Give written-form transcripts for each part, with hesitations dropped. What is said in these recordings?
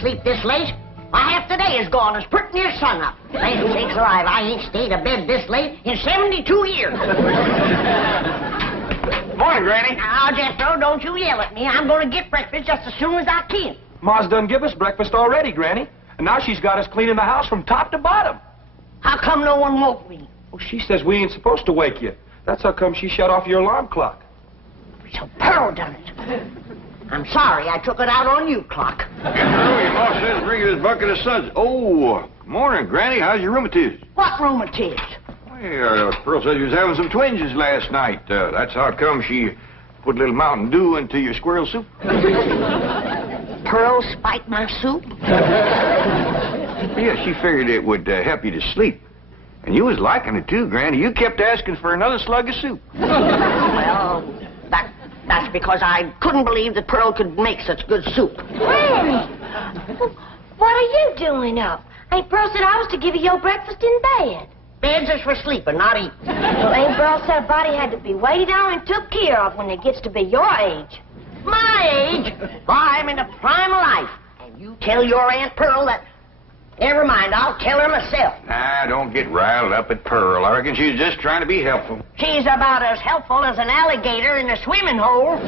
Sleep this late. My half the day is gone as pretty near sunup. Land sakes alive, I ain't stayed a bed this late in 72 years. Morning, Granny. Now, Jethro, don't you yell at me. I'm going to get breakfast just as soon as I can. Ma's done give us breakfast already, Granny. And now she's got us cleaning the house from top to bottom. How come no one woke me? Well, she says we ain't supposed to wake you. That's how come she shut off your alarm clock. So Pearl done it. I'm sorry I took it out on you, Clock. Your ma says bring you this bucket of suds. Oh, morning, Granny. How's your rheumatiz? What rheumatiz? Well, Pearl said you was having some twinges last night. That's how come she put a little Mountain Dew into your squirrel soup. Pearl spiked my soup? Yeah, she figured it would help you to sleep. And you was liking it, too, Granny. You kept asking for another slug of soup. Well, that's because I couldn't believe that Pearl could make such good soup. Granny, what are you doing up? Ain't Pearl said I was to give you your breakfast in bed. Beds is for sleeping, not eating. Well, ain't Pearl said a body had to be waited on and took care of when it gets to be your age? My age? Why, I'm in the prime of life. And you tell your Aunt Pearl that... Never mind, I'll tell her myself. Nah, don't get riled up at Pearl. I reckon she's just trying to be helpful. She's about as helpful as an alligator in a swimming hole.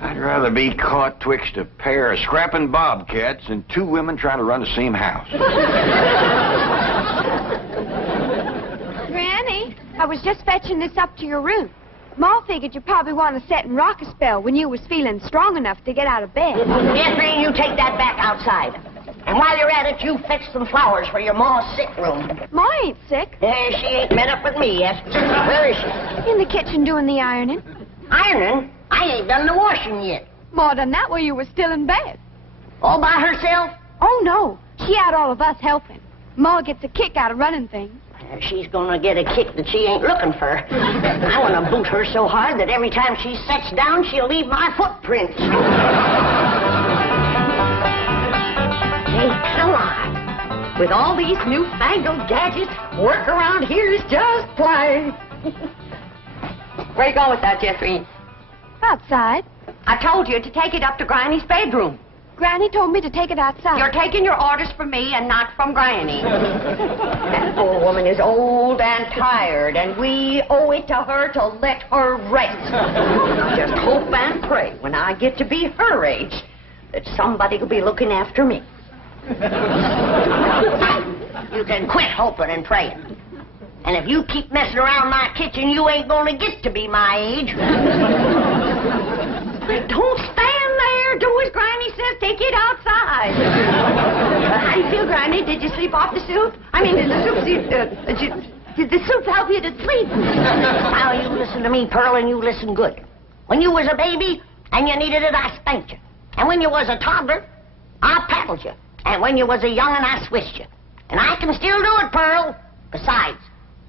I'd rather be caught twixt a pair of scrapping bobcats than two women trying to run the same house. Granny, I was just fetching this up to your room. Ma figured you probably want to sit and rock a spell when you was feeling strong enough to get out of bed. Jeffrey, you take that back outside. And while you're at it, you fetch some flowers for your ma's sick room. Ma ain't sick. She ain't met up with me yet. Where is she? In the kitchen doing the ironing. Ironing? I ain't done the washing yet. Ma done that while you was still in bed. All by herself? Oh, no. She had all of us helping. Ma gets a kick out of running things. She's gonna get a kick that she ain't looking for. I want to boot her so hard that every time she sits down, she'll leave my footprints. Hey, come on. With all these newfangled gadgets, work around here is just plain. Where you going with that, Jeffrey? Outside. I told you to take it up to Granny's bedroom. Granny told me to take it outside. You're taking your orders from me and not from Granny. That poor woman is old and tired, and we owe it to her to let her rest. I just hope and pray when I get to be her age that somebody will be looking after me. You can quit hoping and praying. And if you keep messing around my kitchen, you ain't gonna get to be my age. Don't stand there. Do as Granny says. Take it outside. How do you feel, Granny? Did you sleep off the soup? I mean, did the soup help you to sleep? Now, you listen to me, Pearl, and you listen good. When you was a baby and you needed it, I spanked you. And when you was a toddler, I paddled you. And when you was a young'un, I swished you. And I can still do it, Pearl. Besides,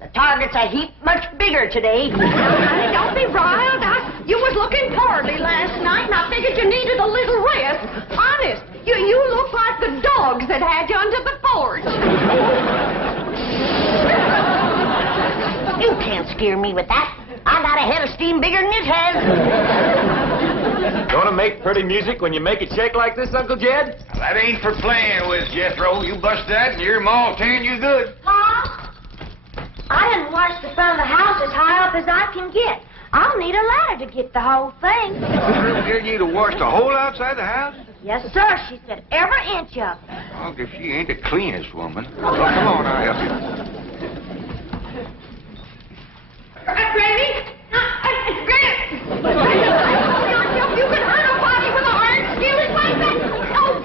the target's a heap much bigger today. Honey, don't be riled. You was looking poorly last night, and I figured you needed a little rest. Honest, you look like the dogs that had you under the porch. You can't scare me with that. I got a head of steam bigger than it has. Gonna make pretty music when you make it shake like this, Uncle Jed? That ain't for playing with, Jethro. You bust that and your ma'll tearing you good. Pa, I didn't wash the front of the house as high up as I can get. I'll need a ladder to get the whole thing. Did you to wash the whole outside the house? Yes, sir. She said every inch of it. Oh, if she ain't the cleanest woman. Well, come on, I'll help you. Granny? Granny! You can hurt a body with an iron skillet like that? Oh!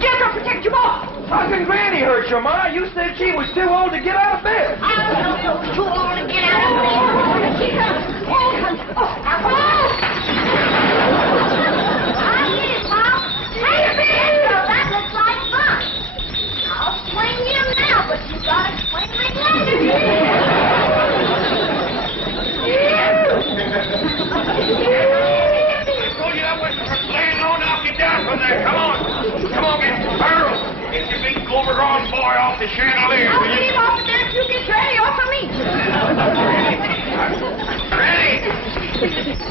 Jethro, protect your ball! How can Granny hurt you, Ma? You said she was too old to get out of bed. I don't know you was too old to get out of bed. I get it, Pop. Hey, Jethro, that looks like fun. I'll swing you now, but you gotta swing me later. I told you that was on there. Come on. Come on, get Pearl. Get your big overgrown boy off the chandelier. I'll get him off there if you get ready off of me. Ready?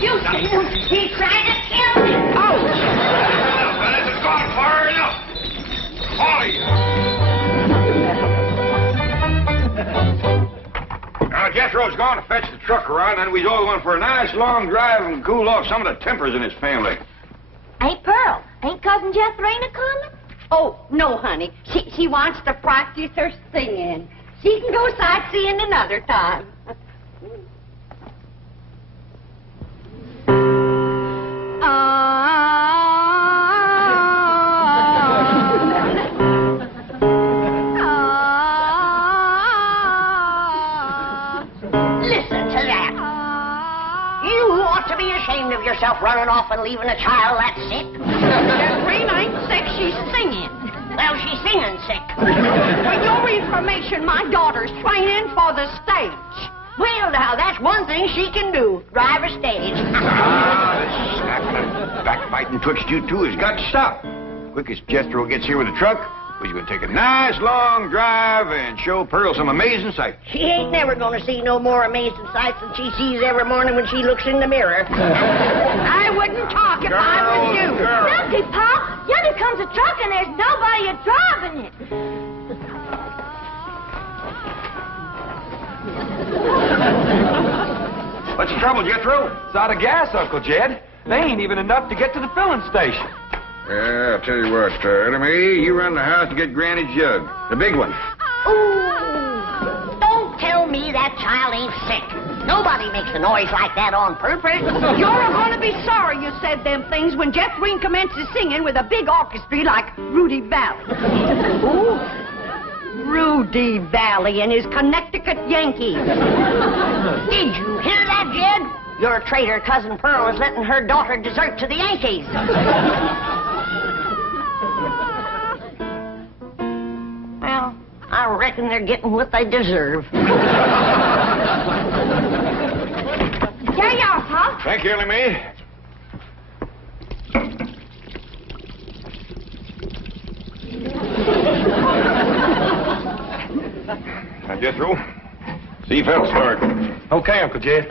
You see him? He tried to kill me. Oh! This has gone far enough. Holly. Now, Jethro's gone to fetch the truck around, and we's all going for a nice long drive and cool off some of the tempers in his family. Hey, Pearl, ain't Cousin Jethrina coming? Oh, no, honey. She wants to practice her singing. She can go sightseeing another time. Listen to that. You ought to be ashamed of yourself running off and leaving a child that sick. Jethrina ain't sick, she's singing. Well, she's singing sick. For your information, my daughter's training for the stage. Well, now, that's one thing she can do, drive a stage. This backbiting twixt you two has got to stop. Quick as Jethro gets here with the truck, we're going to take a nice long drive and show Pearl some amazing sights. She ain't never going to see no more amazing sights than she sees every morning when she looks in the mirror. I wouldn't talk if I was you. Look, Pa, yonder comes a truck and there's nobody driving it. What's the trouble, Jethro? It's out of gas, Uncle Jed. They ain't even enough to get to the filling station. Yeah, I'll tell you what, Ellie, you run the house to get Granny's jug. The big one. Ooh, don't tell me that child ain't sick. Nobody makes a noise like that on purpose. You're going to be sorry you said them things when Jethrina commences singing with a big orchestra like Rudy Valley. Ooh, Rudy Valley and his Connecticut Yankees. Did you hear that, Jed? Your traitor cousin Pearl is letting her daughter desert to the Yankees. Well, I reckon they're getting what they deserve. Here you are, Pa. Thank you, Ellie Mae. Now, Jethro, see if that'll start. Okay, Uncle Jed.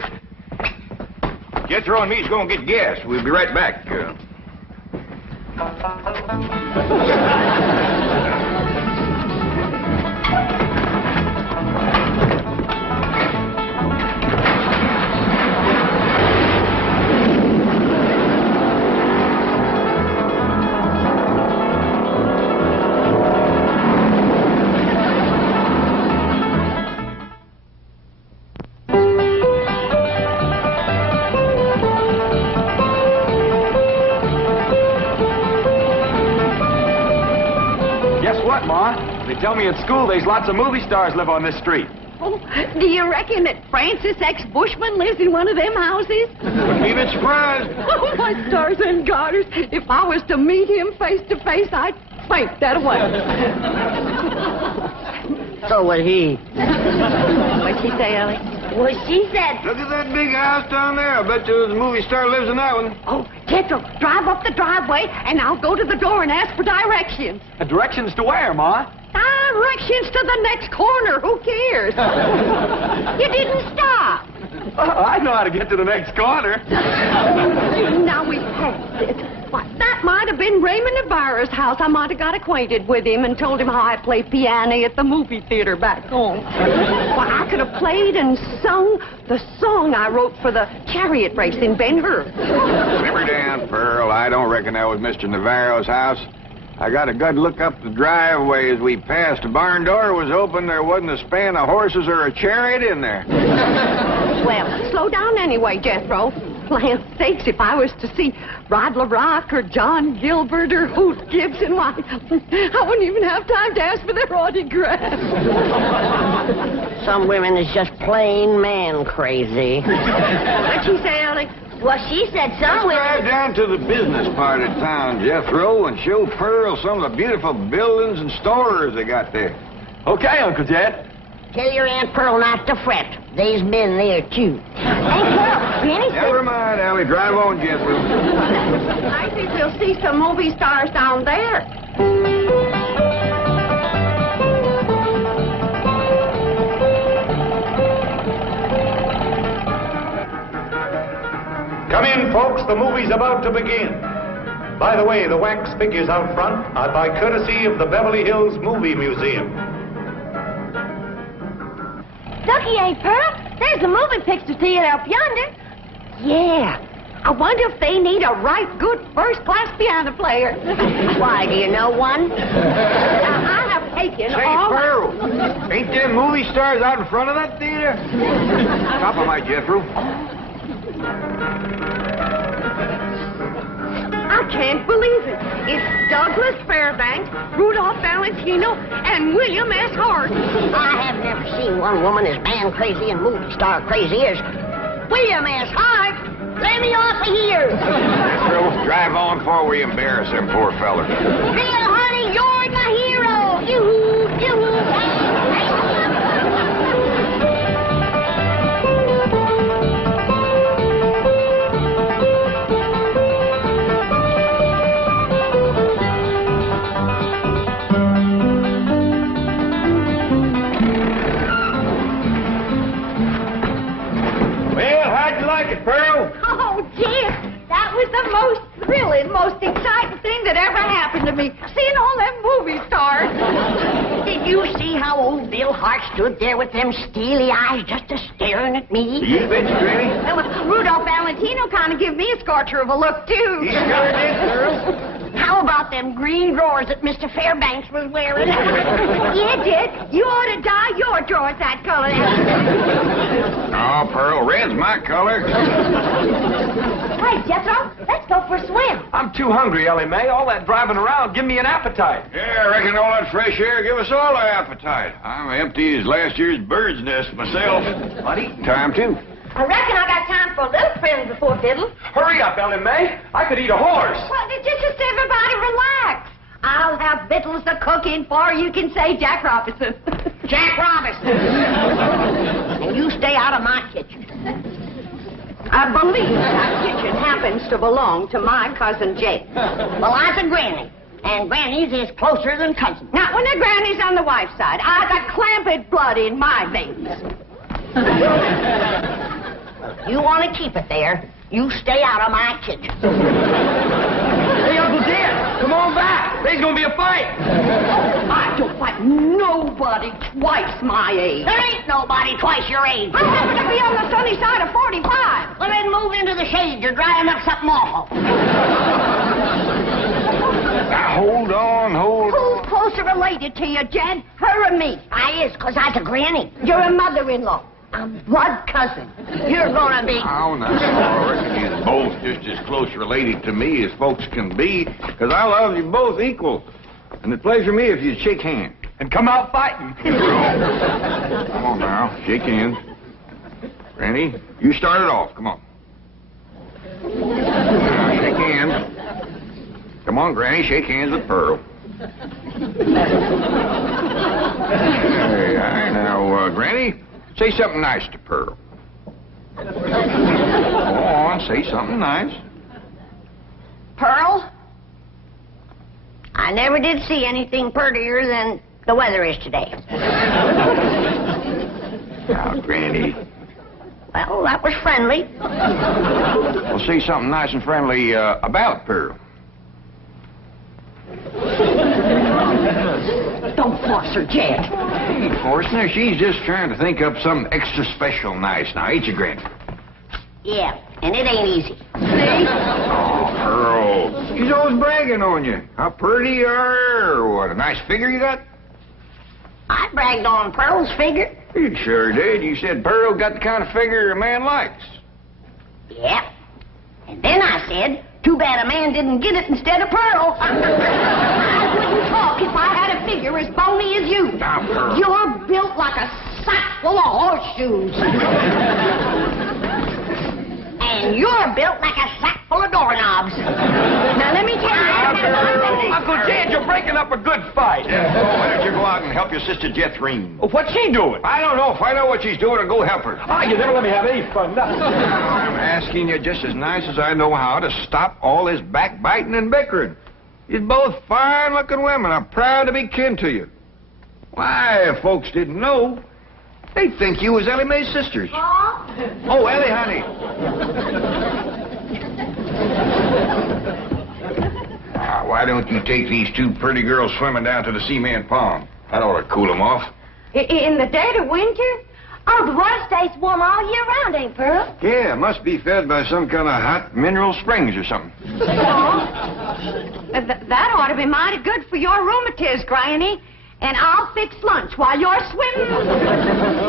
Jethro and me's going to get gas. We'll be right back. They tell me at school there's lots of movie stars live on this street. Oh, do you reckon that Francis X. Bushman lives in one of them houses? Wouldn't be a bit surprised. Oh, my stars and garters. If I was to meet him face to face, I'd faint that away. So would he. What'd she say, Ellie? Well, she said... Look at that big house down there. I bet you the movie star lives in that one. Oh, Jethro, drive up the driveway, and I'll go to the door and ask for directions. Directions to where, Ma? Directions to the next corner. Who cares? You didn't stop. I know how to get to the next corner. Now we passed it. Why, that might have been Raymond Ibarra's house. I might have got acquainted with him and told him how I play piano at the movie theater back home. Why, I could have played and sung the song I wrote for the chariot race in Ben-Hur. Simmer down, Pearl. I don't reckon that was Mr. Navarro's house. I got a good look up the driveway as we passed. The barn door was open. There wasn't a span of horses or a chariot in there. Well, slow down anyway, Jethro. Land sakes, if I was to see Rod LaRock or John Gilbert or Hoot Gibson, why, I wouldn't even have time to ask for their autographs. Some women is just plain man crazy. What'd she say, Ellie? Well, she said some Let's drive women... down to the business part of town, Jethro, and show Pearl some of the beautiful buildings and stores they got there. Okay, Uncle Jed. Tell your Aunt Pearl not to fret. They's been there, too. Hey, Pearl, Granny said... Never mind, Allie. Drive on, Jethro. I think we'll see some movie stars down there. Come in, folks. The movie's about to begin. By the way, the wax figures out front are by courtesy of the Beverly Hills Movie Museum. Ducky, Aunt Pearl, there's a moving picture theater up yonder. Yeah. I wonder if they need a right good first-class piano player. Why, do you know one? I have taken Say, all... Pearl, ain't them movie stars out in front of that theater? Top of my Jethro. I can't believe it. It's Douglas Fairbanks, Rudolph Valentino, and William S. Hart. I have never seen one woman as man crazy and movie star crazy as William S. Hart. Let me off of here. Pearl, drive on before we embarrass them poor fellers. Bill, honey, you're my hero. Yoo-hoo, yoo-hoo. Pearl? Oh, Jess, that was the most thrilling, most exciting thing that ever happened to me. Seeing all them movie stars. Did you see how old Bill Hart stood there with them steely eyes just a-staring at me? You bet you, Granny. Well, Rudolph Valentino kind of give me a scorcher of a look, too. You sure did, Pearl. How about them green drawers that Mr. Fairbanks was wearing? Yeah, Jess, you ought to dye your drawers that color. Oh, Pearl, red's my color. Hey, Jethro, let's go for a swim. I'm too hungry, Ellie Mae. All that driving around, give me an appetite. Yeah, I reckon all that fresh air give us all an appetite. I'm empty as last year's bird's nest myself. But eating Time, too. I reckon I got time for a little friend before fiddle. Hurry up, Ellie Mae. I could eat a horse. Well, just everybody relax. I'll have victuals to cook in for you can say Jack Robinson. Jack Robinson. And you stay out of my kitchen. I believe that kitchen happens to belong to my cousin Jake. Well, I'm a granny. And grannies is closer than cousins. Not when the granny's on the wife's side. I got clamped blood in my veins. You want to keep it there, you stay out of my kitchen. Hey, Uncle Dan, come on back. There's going to be a fight. I don't fight nobody twice my age. There ain't nobody twice your age. I happen to be on the sunny side of 45. Well, then move into the shade. You're drying up something awful. Now, hold on. Who's closer related to you, Jed? Her or me? I is, 'cause I's a granny. You're a mother-in-law. I'm blood cousin. You're gonna be... Oh, no. I reckon you're both just as close related to me as folks can be, 'cause I love you both equal. And it'd pleasure me if you'd shake hands. And come out fighting. Come on now, shake hands. Granny, you start it off. Come on. Now, shake hands. Come on, Granny, shake hands with Pearl. Hey, now, Granny, say something nice to Pearl. Go on, say something nice. Pearl? I never did see anything prettier than the weather is today. Now, Granny. Well, that was friendly. Well, say something nice and friendly about Pearl. Don't force her, Jed. Hey, Forstner, she's just trying to think up something extra special nice now, ain't you, Granny? Yeah, and it ain't easy. See? Oh, Pearl. She's always bragging on you. How pretty you are, or what a nice figure you got. I bragged on Pearl's figure. You sure did. You said Pearl got the kind of figure a man likes. Yeah. And then I said, too bad a man didn't get it instead of Pearl. I wouldn't talk if I had a figure as bony as you. Now, Pearl. You're built like a sack full of horseshoes. And you're built like a sack full of doorknobs. Now, let me tell you... Uncle Jed, you're breaking up a good fight. Yeah, so why don't you go out and help your sister Jethrine? Oh, what's she doing? I don't know. Find out what she's doing and go help her. Ah, you never let me have any fun. I'm asking you just as nice as I know how to stop all this backbiting and bickering. You're both fine-looking women. I'm proud to be kin to you. Why, if folks didn't know, they'd think you was Ellie Mae's sisters. Oh, Ellie, honey. Now, why don't you take these two pretty girls swimming down to the cement pond? That ought to cool them off. In the dead of winter? Oh, the water stays warm all year round, ain't Pearl? Yeah, must be fed by some kind of hot mineral springs or something. That ought to be mighty good for your rheumatiz, Granny. And I'll fix lunch while you're swimming.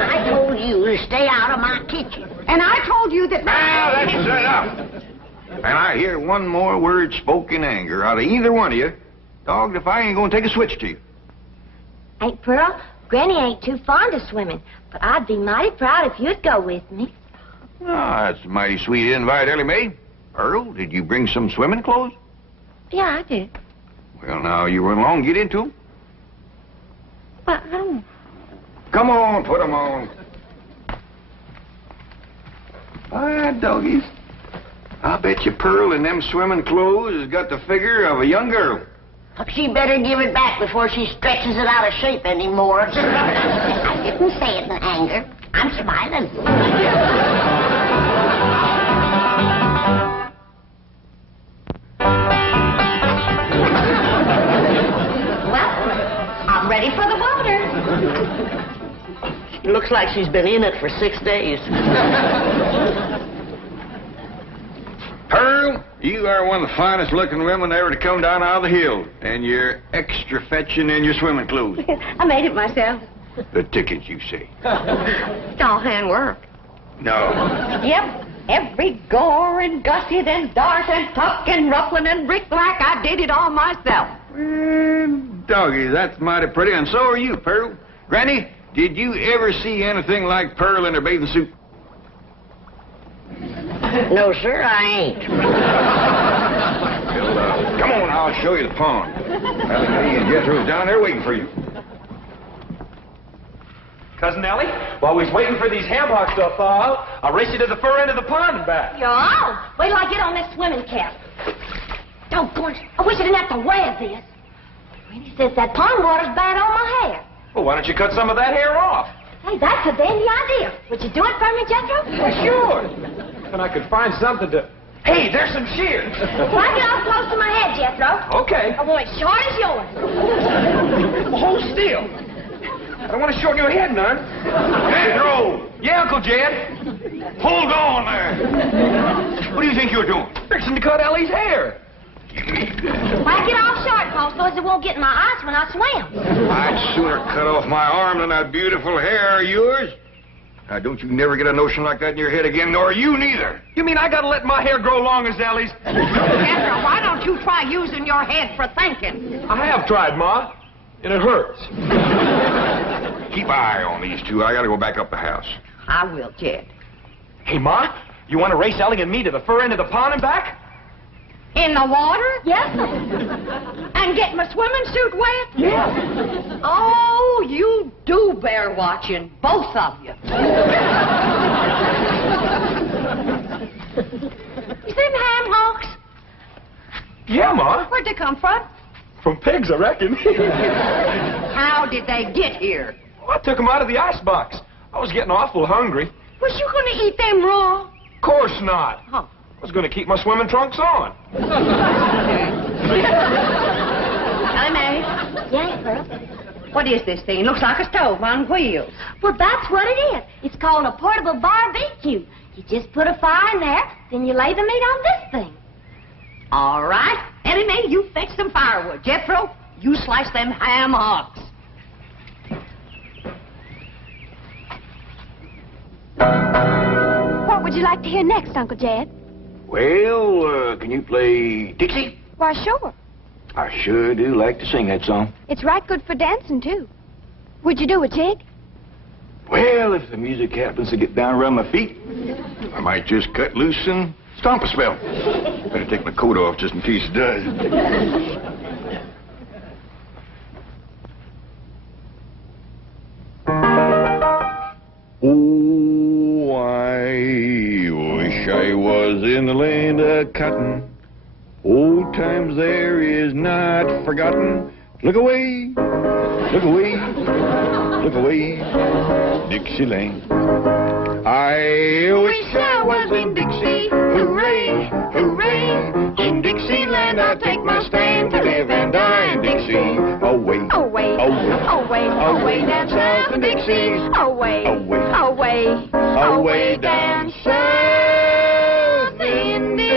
I told you to stay out of my kitchen. And I told you that... Now, that's enough. And I hear one more word spoke in anger out of either one of you, dogged if I ain't gonna take a switch to you. Ain't Pearl? Granny ain't too fond of swimming, but I'd be mighty proud if you'd go with me. Oh, that's a mighty sweet invite, Ellie Mae. Earl, did you bring some swimming clothes? Yeah, I did. Well, now, you run along, get into them. Well, I don't... Come on, put them on. All right, doggies. I bet you Pearl in them swimming clothes has got the figure of a young girl. She better give it back before she stretches it out of shape anymore. I didn't say it in anger. I'm smiling. Well, I'm ready for the water. Looks like she's been in it for 6 days. Pearl, you are one of the finest looking women ever to come down out of the hill. And you're extra fetching in your swimming clothes. I made it myself. The tickets, you say? It's all handwork. No. Yep. Every gore and gusset and dart and tuck and ruffling and brick-black, I did it all myself. Doggy, that's mighty pretty, and so are you, Pearl. Granny, did you ever see anything like Pearl in her bathing suit? No, sir, I ain't. Well, come on, I'll show you the pond. Ellie Mae and Jethro's down there waiting for you. Cousin Ellie, while we're waiting for these ham hocks to thaw out, I'll race you to the fur end of the pond and back. Yo, wait till I get on this swimming cap. Doggone, I wish I didn't have to wear this. Granny says that pond water's bad on my hair. Well, why don't you cut some of that hair off? Hey, that's a dandy idea. Would you do it for me, Jethro? Well, sure. And I could find something to... Hey, there's some shears. Why get off close to my head, Jethro? Okay. I want it short as yours. Well, hold still. I don't want to shorten your head none. Jethro! Yeah, Uncle Jed. Hold on there. What do you think you're doing? Fixing to cut Ellie's hair. Why get off short, Paul, so as it won't get in my eyes when I swim? I'd sooner cut off my arm than that beautiful hair of yours. Now, don't you never get a notion like that in your head again, nor you neither. You mean I gotta let my hair grow long as Ellie's? Jethro, why don't you try using your head for thinking? I have tried, Ma, and it hurts. Keep an eye on these two. I gotta go back up the house. I will, Jed. Hey, Ma, you want to race Ellie and me to the fur end of the pond and back? In the water? Yes. And get my swimming suit wet? Yeah. Oh, you do bear watching, both of you. You see them ham hocks? Yeah, Ma. Where'd they come from? From pigs, I reckon. How did they get here? I took them out of the icebox. I was getting awful hungry. Was you going to eat them raw? Of course not. Huh. I was going to keep my swimming trunks on. Ellie Mae, Yeah, Pearl. what is this thing? Looks like a stove on wheels. Well, that's what it is. It's called a portable barbecue. You just put a fire in there, then you lay the meat on this thing. All right. Ellie Mae, you fetch some firewood. Jethro, you slice them ham hocks. What would you like to hear next, Uncle Jed? Well, can you play Dixie? Why, sure. I sure do like to sing that song. It's right good for dancing, too. Would you do a jig? Well, if the music happens to get down around my feet, I might just cut loose and stomp a spell. Better take my coat off just in case it does. Oh, I wish I was in the land of cotton. Old times there is not forgotten. Look away, look away, look away, Dixieland. I wish I was in Dixie, hooray, hooray. In Dixieland I'll take my stand to live and die in Dixie. Away, Away, away, away down south in Dixie. Away, away, away down south in Dixie.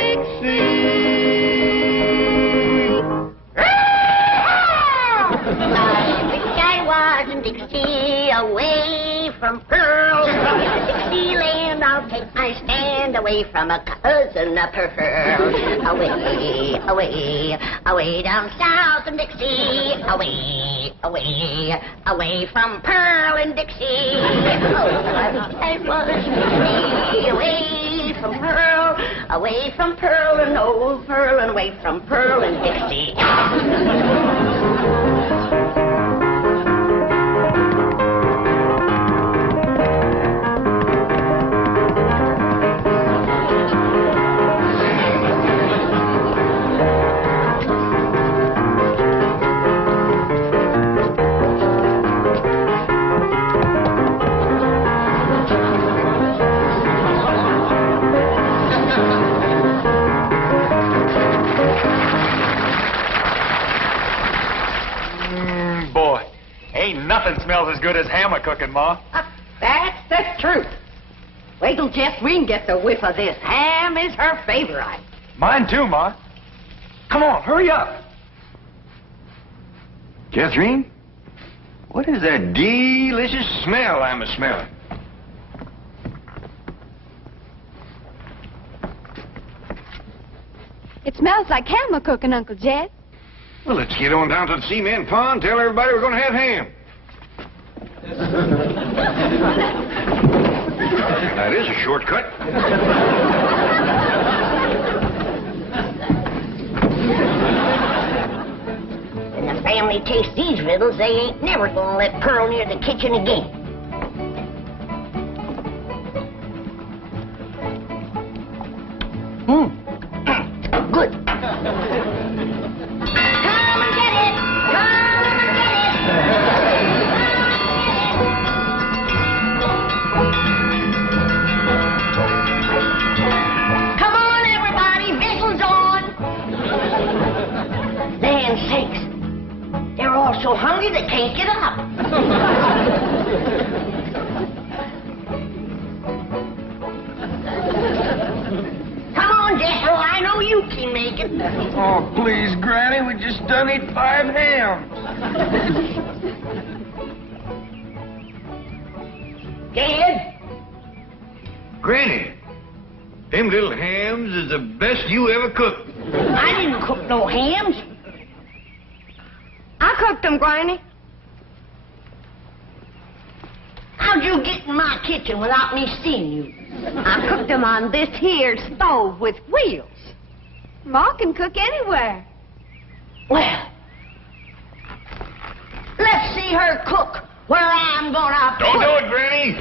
Dixie, away from Pearl. Dixieland, I'll take my stand away from a cousin of Pearl. Away, away, away down south in Dixie. Away, away, away from Pearl and Dixie. Oh, I was away from Pearl, away from Pearl and old Pearl, and away from Pearl and Dixie. Boy, ain't nothing smells as good as hammer cooking, Ma. That's the truth. Wait till Jeffreen gets a whiff of this. Ham is her favorite. Mine too, Ma. Come on, hurry up. Catherine, what is that delicious smell I'm a-smelling? It smells like hammer cooking, Uncle Jed. Well, let's get on down to the cement pond, tell everybody we're going to have ham. That is a shortcut. When the family tastes these riddles, they ain't never gonna let Pearl near the kitchen again. Good. Come and get it! Come and get it! Come on, everybody! Whistle's on! Land sakes! They're all so hungry they can't get up. Come on, Jethro, I know you can make it. Oh, please, Granny, we just done eat 5 hams. Dad? Granny, them little hams is the best you ever cooked. I didn't cook no hams. I cooked them, Granny. How'd you get in my kitchen without me seeing you? I cooked them on this here stove with wheels. Ma can cook anywhere. Well, let's see her cook where I'm gonna Don't put do it, Granny.